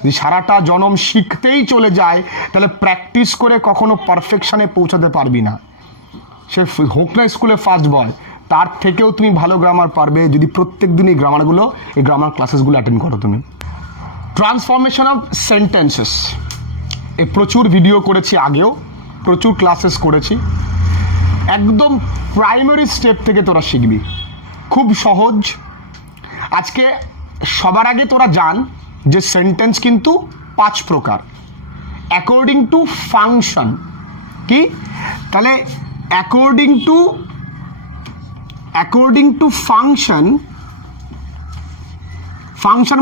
যদি সারাটা জনম শিখতেই চলে যায় তাহলে প্র্যাকটিস করে কখনো পারফেকশনে পৌঁছাতে পারবি না। সে হোক না স্কুলে ফার্স্ট বয়, তার থেকেও তুমি ভালো গ্রামার পারবে যদি প্রত্যেক দিন এই গ্রামার ক্লাসেসগুলো অ্যাটেন্ড করো তুমি। ট্রান্সফরমেশন অফ সেন্টেন্সেস এ প্রচুর ভিডিও করেছি, আগেও প্রচুর ক্লাসেস করেছি। একদম প্রাইমারি স্টেপ থেকে তোরা শিখবি, খুব সহজ। আজকে সবার আগে তোরা জান যে সেন্টেন্স কিন্তু 5 প্রকার অ্যাকর্ডিং টু ফাংশন। কি তাহলে অ্যাকর্ডিং টু ফাংশন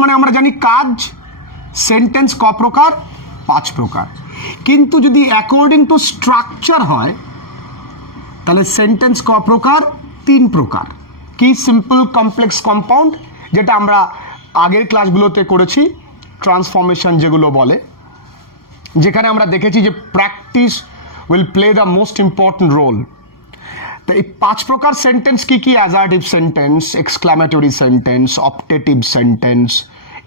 মানে আমরা জানি কাজ। সেন্টেন্স ক প্রকার? 5 প্রকার। কিন্তু যদি অ্যাকর্ডিং টু স্ট্রাকচার হয় তাহলে সেন্টেন্স ক প্রকার? 3 প্রকার। কি? সিম্পল, কমপ্লেক্স, কম্পাউন্ড, যেটা আমরা আগের ক্লাসগুলোতে করেছি, ট্রান্সফরমেশন যেগুলো বলে, যেখানে আমরা দেখেছি যে practice will play the most important role. তো এই 5 প্রকার সেন্টেন্স কি কি? Assertive sentence, exclamatory sentence, optative sentence,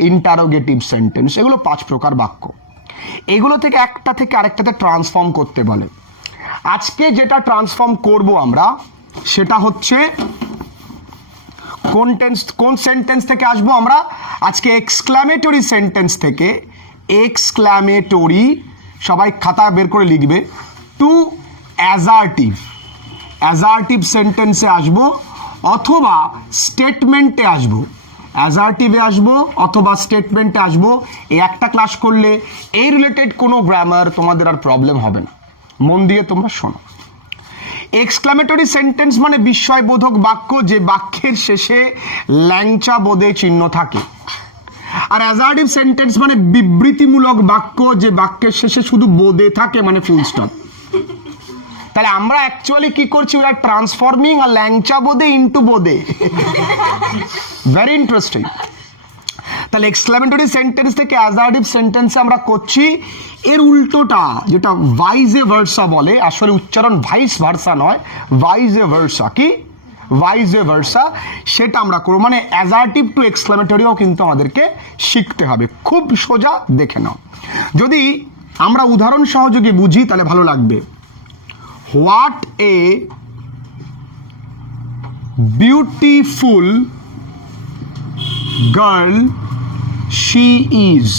interrogative sentence, এগুলো 5 প্রকার বাক্য। এগুলো থেকে একটা থেকে আরেকটাতে ট্রান্সফর্ম করতে বলে। আজকে যেটা ট্রান্সফর্ম করব আমরা সেটা হচ্ছে কোন সেন্টেন্স থেকে আসবো আমরা? আজকে এক্সক্লামেটরি সেন্টেন্স থেকে, এক্সক্লামেটরি সবাই খাতা বের করে লিখবে, টু অ্যাজার্টিভ সেন্টেন্সে আসবো অথবা স্টেটমেন্টে আসবো। অ্যাজার্টিভে আসবো অথবা স্টেটমেন্টে আসবো। এই একটা ক্লাস করলে এই রিলেটেড কোনো গ্রামার তোমাদের আর প্রবলেম হবে না। মন দিয়ে তোমরা শোনো। এক্সক্লামেটরি সেন্টেন্স মানে বিস্ময়বোধক বাক্য, যে বাক্যের শেষে ল্যাংচা বোধে চিহ্ন থাকে। আর অ্যাজার্টিভ সেন্টেন্স মানে বিবৃতিমূলক বাক্য, যে বাক্যের শেষে শুধু বোধে থাকে, মানে ফুল স্টপ। তাহলে আমরা অ্যাকচুয়ালি কি করছি? উই আর ট্রান্সফর্মিং আ ল্যাংচা বোধে ইনটু বোধে। Very interesting. তাহলে এক্সক্লামেটরি সেন্টেন্স থেকে অ্যাজার্টিভ সেন্টেন্সে আমরা করছি এর উল্টোটা, যেটা ভাইজে ভার্সা বলে। আসলে উচ্চারণ ভাইস ভার্সা নয়, ভাইজে ভার্সা। কি? ভাইজে ভার্সা, সেটা আমরা করবো। মানে অ্যাজার্টিভ টু এক্সক্লামেটরিও কিন্তু আমাদেরকে শিখতে হবে। খুব সোজা, দেখে নাও। যদি আমরা উদাহরণ সহযোগে বুঝি তাহলে ভালো লাগবে। What a beautiful girl she is.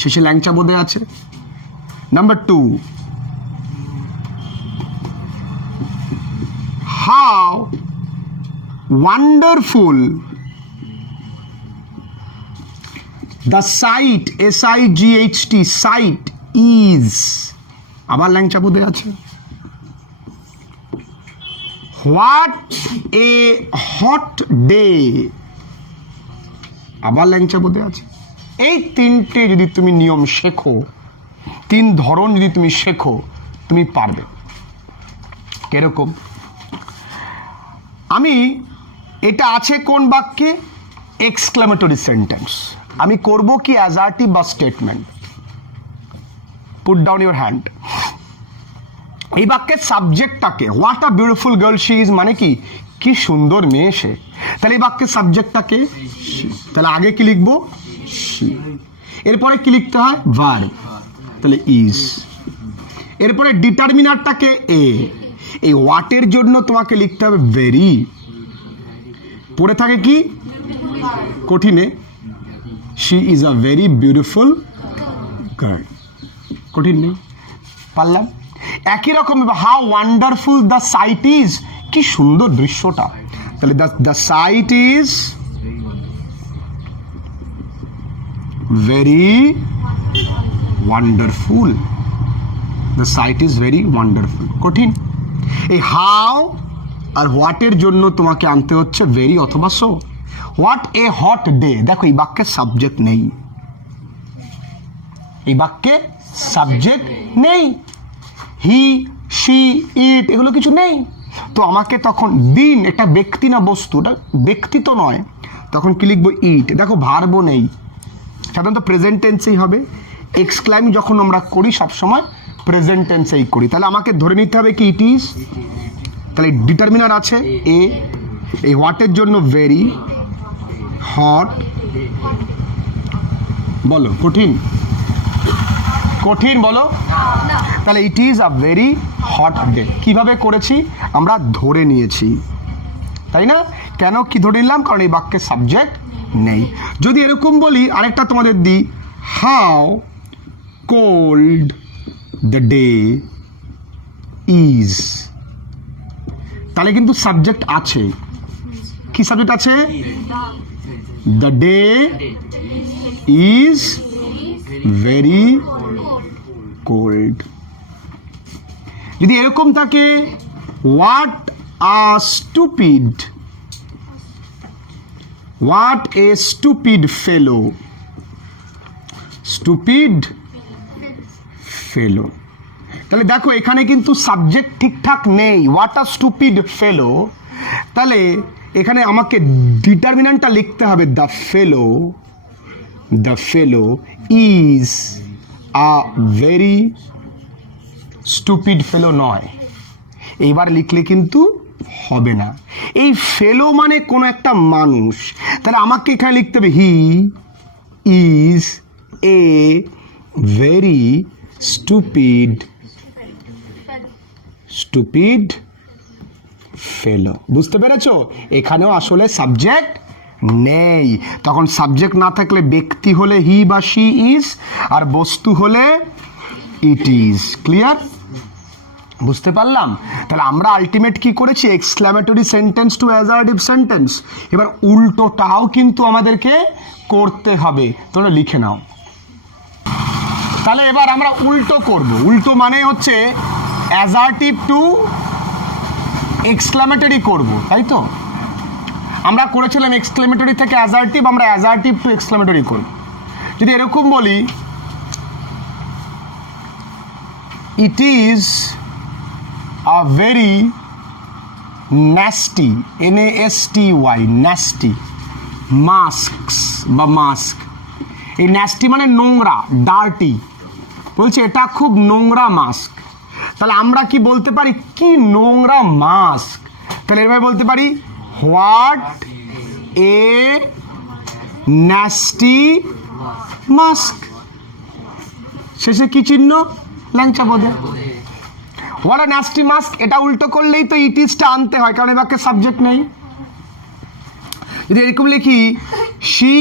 শেষে ল্যাংচা বোধে আছে। Number 2, how wonderful the sight, SIGHT, sight is. আবার ল্যাংচা বোধে আছে। হোয়াট এ হট ডে, আবার ল্যাংচা বোধে আছে। এই 3টে যদি তুমি নিয়ম শেখো, 3 ধরন যদি তুমি শেখো, তুমি পারবে। কিরকম? আমি এটা আছে কোন বাক্যে? Exclamatory sentence. আমি করব কি? অ্যাজার্টিভ বা statement. Put down your hand. এই বাক্যের সাবজেক্টটাকে, what a beautiful girl she is, মানে কি সুন্দর মেয়ে সে। তাহলে এই বাক্যের সাবজেক্টটাকে, তাহলে আগে কি লিখবো? এরপরে কি লিখতে হয়? ভার্ব, তাহলে ইজ। এরপরে ডিটারমিনারটাকে এ। এই হোয়াটের জন্য তোমাকে লিখতে হবে ভেরি। পড়ে থাকে কি কঠিনে? She is a very beautiful girl. কঠিন নেই, পারলাম। একই রকম how wonderful the sight is, কি সুন্দর দৃশ্যটা। তাহলে the sight is very wonderful. The sight is very wonderful. কঠিন। এই হাউ আর হোয়াটের জন্য তোমাকে আনতে হচ্ছে ভেরি অথবা so. What a hot day, দেখো এই বাক্যে সাবজেক্ট নেই, এই বাক্যে সাবজেক্ট নেই। হি, শি, ইট, এগুলো কিছু নেই। তো আমাকে তখন দিন, এটা ব্যক্তি না বস্তু, এটা ব্যক্তি তো নয়, তখন কি লিখবো? ইট। দেখো ভার্বও নেই, সাধারণত প্রেজেন্ট টেন্সেই হবে। এক্সক্লাইম যখন আমরা করি সবসময় প্রেজেন্ট টেন্সেই করি। তাহলে আমাকে ধরে নিতে হবে কি? It is. তাহলে ডিটারমিনার আছে এ। এই হোয়াটের জন্য ভেরি, হট, বলো কঠিন কঠিন বলো তাহলে it is a very hot day কিভাবে করেছি আমরা ধরে নিয়েছি তাই না কেন কি ধরে নিলাম কারণ এই বাক্যের সাবজেক্ট নেই যদি এরকম বলি আরেকটা তোমাদের দিই how cold the day is তাহলে কিন্তু সাবজেক্ট আছে কি সাবজেক্ট আছে the day is very cold যদি এরকম থাকে what a stupid what a stupid fellow stupid fellow তাহলে দেখো এখানে কিন্তু সাবজেক্ট ঠিকঠাক নেই হোয়াট আ স্টুপিড ফেলো তাহলে এখানে আমাকে ডিটারমিনেন্টটা লিখতে হবে the fellow is a very stupid fellow নয় এইবার লিখলে কিন্তু হবে না এই ফেলো মানে কোনো একটা মানুষ তাহলে আমাকে এখানে লিখতে হবে he is a very stupid fellow বুঝতে পেরেছো এখানেও আসলে সাবজেক্ট নেই তখন সাবজেক্ট না থাকলে ব্যক্তি হলে হি বা শি ইজ আর বস্তু হলে ইট ইজ ক্লিয়ার বুঝতে পারলাম তাহলে আমরা আলটিমেট কি করেছি এক্সক্লামেটরি সেন্টেন্স টু অ্যাজারটিভ সেন্টেন্স এবার উল্টোটাও কিন্তু আমাদেরকে করতে হবে তোমরা লিখে নাও তাহলে এবার আমরা উল্টো করব উল্টো মানে হচ্ছে অ্যাজারটিভ টু এক্সক্লামেটরি করব তাই তো আমরা করেছিলাম এক্সক্লামেটরি থেকে অ্যাজারটিভ আমরা অ্যাজারটিভ টু এক্সক্লামেটরি করব যদি এরকম বলি it is a very nasty nasty nasty masks বা মাস্ক এই nasty মানে নোংরা ডার্টি বলছে এটা খুব নোংরা মাস্ক তাহলে আমরা কি বলতে পারি কি নোংরা মাস্ক তাহলে এভাবে বলতে পারি হোয়াট এ nasty মাস্ক শেষে কি চিহ্ন ল্যাংচা বোধে হোয়াট আ নাস্টি মাস্ক এটা উল্টো করলেই তো ইট ইজটা আনতে হয় কারণ এই বাক্যে সাবজেক্ট নেই যদি এরকম লিখি she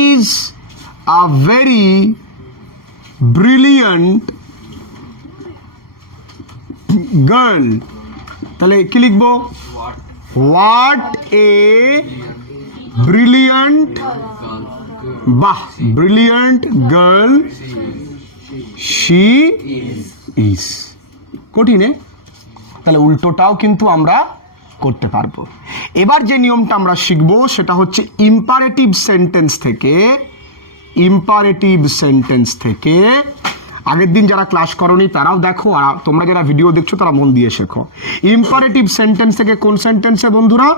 is a very brilliant girl তাহলে কি লিখবো হোয়াট এ ব্রিলিয়েন্ট বাহ ব্রিলিয়েন্ট গার্ল শি ইজ কঠিনে তাহলে উল্টোটাও কিন্তু আমরা করতে পারবো এবার যে নিয়মটা আমরা শিখবো সেটা হচ্ছে ইম্পারেটিভ সেন্টেন্স থেকে আগের দিন যারা ক্লাস করনি তারাও দেখো আর তোমরা যারা ভিডিও দেখছো তারা মন দিয়ে শেখো ইম্পারেটিভ সেন্টেন্স থেকে কোন সেন্টেন্সে বন্ধুরা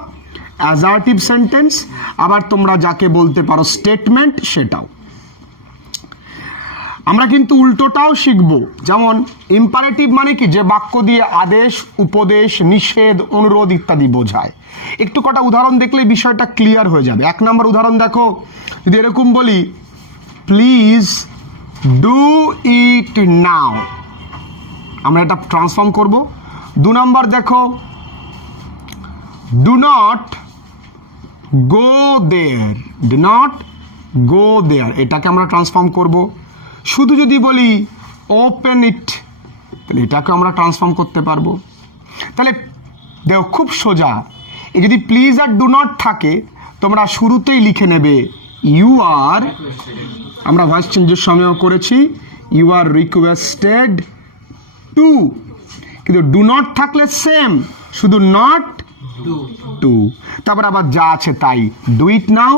অ্যাজারটিভ সেন্টেন্স আবার তোমরা যাকে বলতে পারো স্টেটমেন্ট সেটাও আমরা কিন্তু উল্টোটাও শিখবো যেমন ইম্পারেটিভ মানে কি যে বাক্য দিয়ে আদেশ উপদেশ নিষেধ অনুরোধ ইত্যাদি বোঝায় একটু কটা উদাহরণ দেখলে বিষয়টা ক্লিয়ার হয়ে যাবে এক নম্বর উদাহরণ দেখো যদি এরকম বলি প্লিজ ডু ইট নাও আমরা এটা ট্রান্সফর্ম করব দু নম্বর দেখো ডু নট গো দেয়ার এটাকে আমরা ট্রান্সফর্ম করব শুধু যদি বলি ওপেন ইট তাহলে এটাকে আমরা ট্রান্সফর্ম করতে পারবো তাহলে দেখো খুব সোজা এই যদি প্লিজ আর ডু নট থাকে তোমরা শুরুতেই লিখে নেবে ইউ আর আমরা ভয়েস চেঞ্জের সময়ও করেছি ইউ আর রিকোয়েস্টেড টু কিন্তু ডু নট থাকলে সেম শুধু নট টু তারপর আবার যা আছে তাই ডু ইট নাও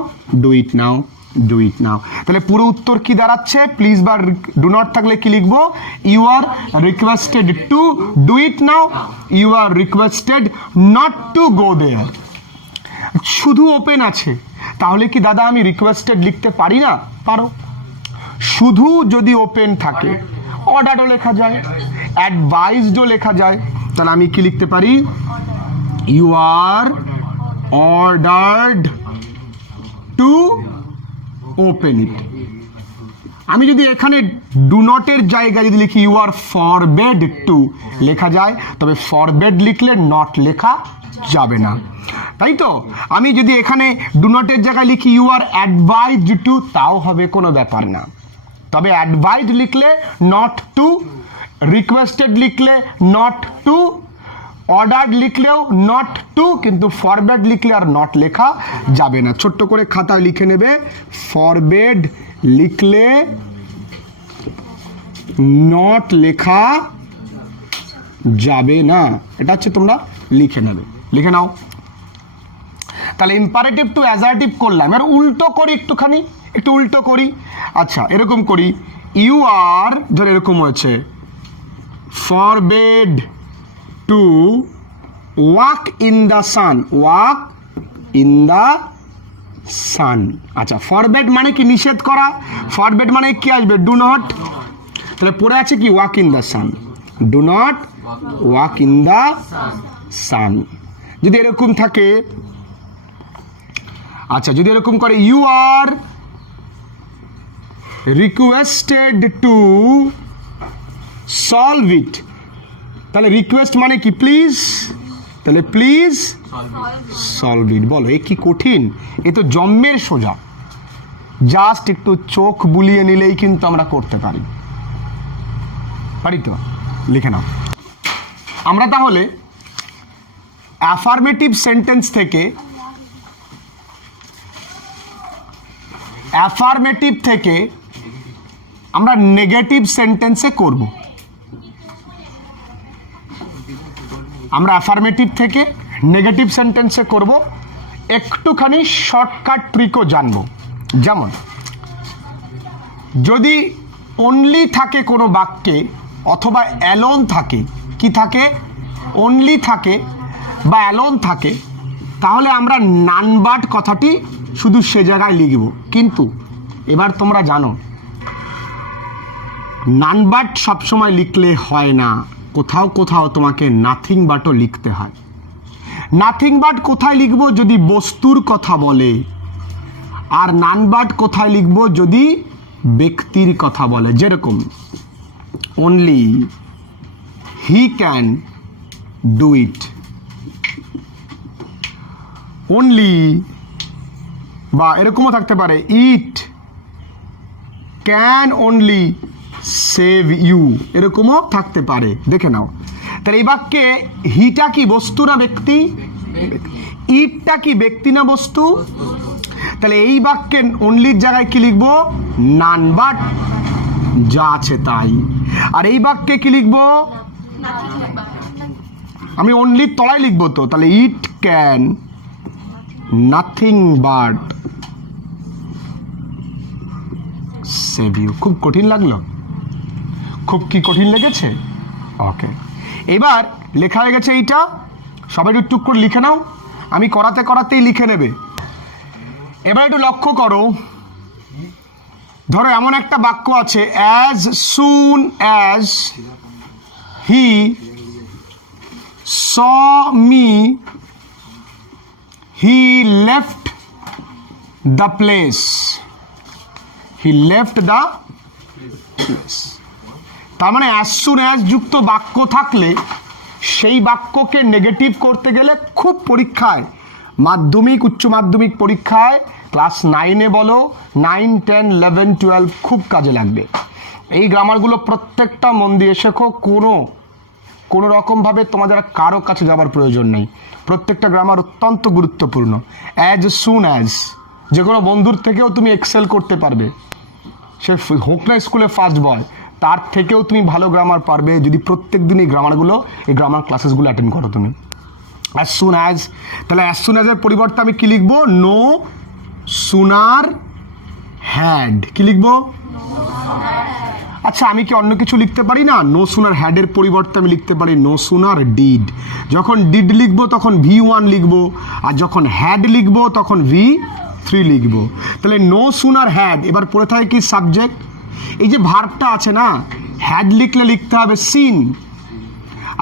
তাহলে পুরো উত্তর কি দাঁড়াচ্ছে প্লিজ বা ডু নট থাকলে কি লিখবো you are requested to do it now you are requested not to go there শুধু ওপেন আছে তাহলে কি দাদা আমি রিকোয়েস্টেড লিখতে পারি না পারো শুধু যদি ওপেন থাকে অর্ডারও লেখা যায় অ্যাডভাইসডও লেখা যায় তাহলে আমি কি লিখতে পারি you are ordered to open it আমি যদি এখানে ডু নটের জায়গায় যদি লিখি ইউ আর ফরবেড টু লেখা যায়, তবে ফরবেড লিখলে নট লেখা যাবে না, তাই তো। আমি যদি এখানে ডু নটের জায়গায় লিখি ইউ আর অ্যাডভাইজড টু, তাও হবে, কোনো ব্যাপার না। তবে অ্যাডভাইজ লিখলে নট টু, রিকোয়েস্টেড লিখলে নট টু, অর্ডার লিখলেও নট টু, কিন্তু ফরবেড লিখলে আর নট লেখা যাবে না। ছোট্ট করে খাতায় লিখে নেবে, ফরবেড লিখলে নট লেখা যাবে না, এটা হচ্ছে তোমরা লিখে নেবে, লিখে নাও। তাহলে ইম্পারেটিভ টু অ্যাজারটিভ করলাম, এর উল্টো করি একটুখানি, একটু উল্টো করি। আচ্ছা এরকম করি, ইউ আর, ধর এরকম হয়েছে, forbade to walk in the San, walk in the সান। আচ্ছা ফরবেড মানে কি নিষেধ করা, ফরবেড মানে কি আসবে, ডু নট। তাহলে পড়ে আছে কি walk in the sun, do not walk in the sun. যদি এরকম থাকে, আচ্ছা যদি এরকম করে, you are requested to solve it, তাহলে রিকোয়েস্ট মানে কি প্লিজ, তাহলে প্লিজ সলভ ইট। বলো এ কি কঠিন, এ তো জন্মের সোজা, জাস্ট একটু চোখ বুলিয়ে নিলেই কিন্তু আমরা করতে পারি, পারি তো, লিখে নাও। আমরা তাহলে অ্যাফার্মেটিভ সেন্টেন্স থেকে আমরা নেগেটিভ সেন্টেন্সে করব। আমরা অ্যাফার্মেটিভ থেকে নেগেটিভ সেন্টেন্সে করব, একটুখানি শর্টকাট ট্রিকও জানবো। যেমন যদি অনলি থাকে কোনো বাক্যে অথবা অ্যালোন থাকে, কি থাকে, অনলি থাকে বা অ্যালোন থাকে, তাহলে আমরা নানবাট কথাটি শুধু সে জায়গায় লিখব। কিন্তু এবার তোমরা জানো নানবাট সবসময় লিখলে হয় না, কোথাও কোথাও তোমাকে নাথিং বাটও লিখতে হয়। নাথিং বাট কোথায় লিখবো, যদি বস্তুর কথা বলে, আর নানবাট কোথায় লিখবো, যদি ব্যক্তির কথা বলে। যেরকম only he can do it, only, বা এরকমও থাকতে পারে, it can only save you, এরকমও থাকতে পারে, দেখে নাও। তাহলে এই বাক্যে হিটা কি বস্তু না ব্যক্তি, ইটটা কি ব্যক্তি না বস্তু, তাহলে এই বাক্যে অনলির জায়গায় কি লিখবো, নান বাট, যা আছে তাই। আর এই বাক্যে কি লিখবো, আমি অনলির তলায় লিখবো, তো তাহলে it can nothing but save you. খুব কঠিন লাগলো, খুব কি কঠিন লেগেছে? ওকে, এবার লেখা হয়ে গেছে এইটা, সবাই একটু টুক করে লিখে নাও, আমি করাতে করাতেই লিখে নেবে। এবার একটু লক্ষ্য করো, ধরো এমন একটা বাক্য আছে, as soon as he saw me he left the place, he left the place. তার মানে অ্যাজ সুন অ্যাজ যুক্ত বাক্য থাকলে সেই বাক্যকে নেগেটিভ করতে গেলে খুব পরীক্ষায়, মাধ্যমিক উচ্চ মাধ্যমিক পরীক্ষায়, ক্লাস 9-এ বলো, 9, 10, 11, 12 খুব কাজে লাগবে। এই গ্রামারগুলো প্রত্যেকটা মন দিয়ে শেখো, কোনো রকমভাবে তোমাদের কারো কাছে যাবার প্রয়োজন নেই, প্রত্যেকটা গ্রামার অত্যন্ত গুরুত্বপূর্ণ। অ্যাজ সুন অ্যাজ, যে কোনো বন্ধুর থেকেও তুমি এক্সেল করতে পারবে, সে হোক না স্কুলে ফার্স্ট বয়, তার থেকেও তুমি ভালো গ্রামার পারবে যদি প্রত্যেক দিন এই গ্রামারগুলো, এই গ্রামার ক্লাসেসগুলো অ্যাটেন্ড করো তুমি। অ্যাজ সুন অ্যাজ, তাহলে অ্যাজ সুন অ্যাজের পরিবর্তে আমি কি লিখবো, নো সুনার হ্যাড, কি লিখবো? আচ্ছা আমি কি অন্য কিছু লিখতে পারি না? নো সুনার হ্যাডের পরিবর্তে আমি লিখতে পারি নো সুনার ডিড। যখন ডিড লিখবো তখন V1 লিখবো, আর যখন হ্যাড লিখবো তখন V3 লিখবো। তাহলে নো সুনার হ্যাড, এবার পড়ে থাকে কি সাবজেক্ট, এই যে ভার্বটা আছে না, হ্যাড লিখলে লিখতে হবে সিন,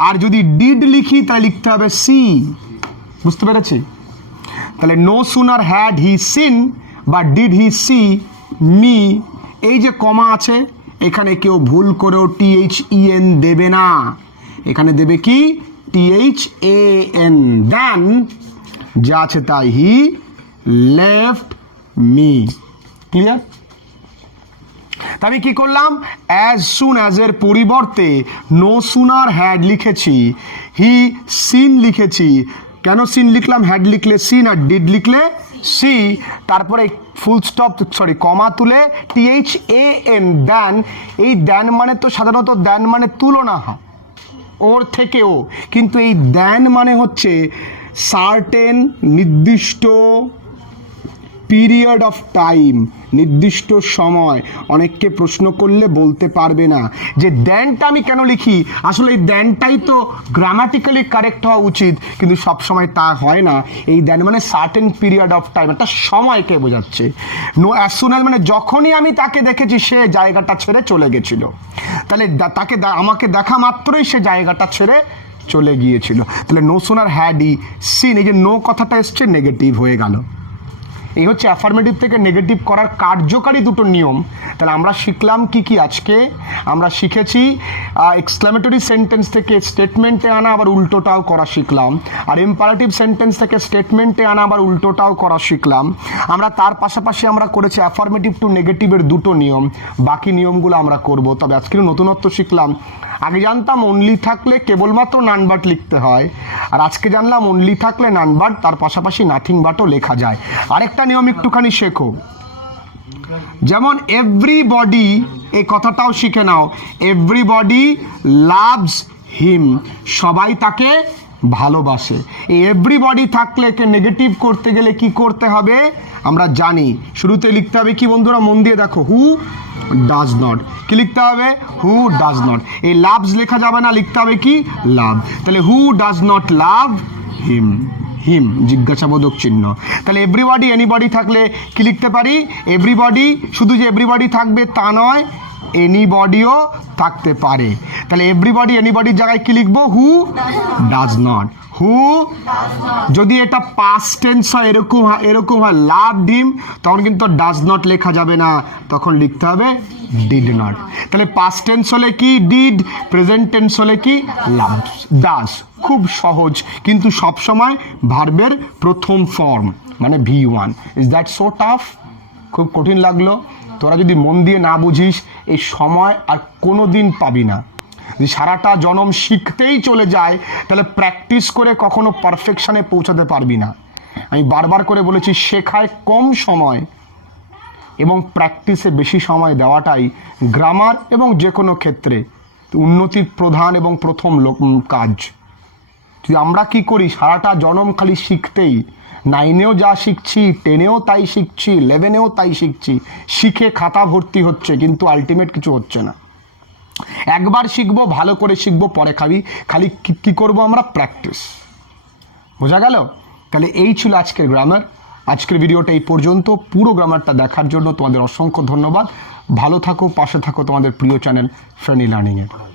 আর যদি ডিড লিখি তাহলে লিখতে হবে সি। বুঝতে পেরেছি? তাহলে no sooner had he seen বা ডিড হি সি মি এই যে কমা আছে এখানে কেউ ভুল করেও THEN দেবে না, এখানে দেবে কি THAN। দেন যা আছে তাই, হি লেফট মি। ক্লিয়ার? আমি কি করলাম, অ্যাজ সুন অ্যাজ এর পরিবর্তে নো সুনার হ্যাড লিখেছি, হি সিন লিখেছি। কেন সিন লিখলাম, হ্যাড লিখলে সিন আর ডিড লিখলে সি, তারপরে ফুল স্টপ সরি কমা তুলে THAN। দেন এই দেন মানে তো সাধারণত দেন মানে তুলনা হয় ওর থেকেও, কিন্তু এই দেন মানে হচ্ছে সার্টেন নির্দিষ্ট পিরিয়ড অফ টাইম, নির্দিষ্ট সময়। অনেককে প্রশ্ন করলে বলতে পারবে না যে দেনটা আমি কেন লিখি, আসলে এই দেনটাই তো গ্রামাটিক্যালি কারেক্ট হওয়া উচিত, কিন্তু সবসময় তা হয় না। এই দেন মানে সার্টেন পিরিয়ড অফ টাইম, একটা সময়কে বোঝাচ্ছে। নো অ্যাজ সুন অ্যাজ মানে যখনই আমি তাকে দেখেছি সে জায়গাটা ছেড়ে চলে গেছিল, তাহলে তাকে আমাকে দেখা মাত্রই সে জায়গাটা ছেড়ে চলে গিয়েছিল। তাহলে no sooner had he seen, এই যে নো কথাটা এসছে নেগেটিভ হয়ে গেল। এই হচ্ছে অ্যাফার্মেটিভ থেকে নেগেটিভ করার কার্যকারী দুটো নিয়ম। তাহলে আমরা শিখলাম কি কি আজকে, আমরা শিখেছি এক্সক্লামেটরি সেন্টেন্স থেকে স্টেটমেন্টে আনা আবার উল্টোটাও করা শিখলাম, আর ইম্পারেটিভ সেন্টেন্স থেকে স্টেটমেন্টে আনা আবার উল্টোটাও করা শিখলাম। আমরা তার পাশাপাশি আমরা করেছি অ্যাফার্মেটিভ টু নেগেটিভের দুটো নিয়ম, বাকি নিয়মগুলো আমরা করব। তবে আজকের নতুনত্ব শিখলাম, আগে জানতাম অনলি থাকলে কেবলমাত্র নান বাট লিখতে হয়, আর আজকে জানলাম অনলি থাকলে নান বাট তার পাশাপাশি নাথিং বাটও লেখা যায়। আরেকটা নিয়ম একটুখানি শেখো, যেমন এভরিবডি, এই কথাটাও শিখে নাও, এভরিবডি লাভস হিম, সবাই তাকে ভালোবাসে। এই এভরিবডি থাকলে কে নেগেটিভ করতে গেলে কি করতে হবে আমরা জানি, শুরুতে লিখতে হবে কি বন্ধুরা, মন দিয়ে দেখো, হু ডাজ নট। কি লিখতে হবে, হু ডাজ নট। এই লাভস লেখা যাবে না, লিখতে হবে কি লাভ। তাহলে হু ডাজ নট লাভ হিম, হিম জিজ্ঞাসাবোধক চিহ্ন। তাহলে এভরিবডি এনিবডি থাকলে কি লিখতে পারি, এভরিবডি, শুধু যে এভরিবডি থাকবে তা নয়, এনিবডিও থাকতে পারে। তাহলে এভরিবডি এনিবডির জায়গায় কি লিখবো, হু ডাজ নট। হু যদি এটা পাস্ট টেন্স হয়, এরকম হয় লাভ ডিম, তখন কিন্তু ডাজ নট লেখা যাবে না, তখন লিখতে হবে ডিড নট। তাহলে পাস্ট টেন্স হলে কি ডিড, প্রেজেন্ট টেন্স হলে কি লাভ ডাজ। খুব সহজ, কিন্তু সবসময় ভার্বের প্রথম ফর্ম মানে V1। Is that so tough? খুব কঠিন লাগলো? তোরা যদি মন দিয়ে না বুঝিস এই সময় আর কোনো দিন পাবি না। যদি সারাটা জনম শিখতেই চলে যায় তাহলে প্র্যাকটিস করে কখনো পারফেকশনে পৌঁছাতে পারবি না। আমি বারবার করে বলেছি, শেখায় কম সময় এবং প্র্যাকটিসে বেশি সময় দেওয়াটাই গ্রামার এবং যে কোনো ক্ষেত্রে উন্নতির প্রধান এবং প্রথম কাজ। যদি আমরা কি করি, সারাটা জনম খালি শিখতেই, 9এও যা শিখছি, 10এও তাই শিখছি, 11এও তাই শিখছি, শিখে খাতা ভর্তি হচ্ছে, কিন্তু আলটিমেট কিছু হচ্ছে না। একবার শিখবো, ভালো করে শিখবো, পরে খালি কি করবো আমরা, প্র্যাকটিস। বোঝা গেল? তাহলে এই ছিল আজকের গ্রামার। আজকের ভিডিওটা এই পর্যন্ত। পুরো গ্রামারটা দেখার জন্য তোমাদের অসংখ্য ধন্যবাদ। ভালো থাকো, পাশে থাকো তোমাদের প্রিয় চ্যানেল ফ্রেন্ডলি লার্নিংয়ের।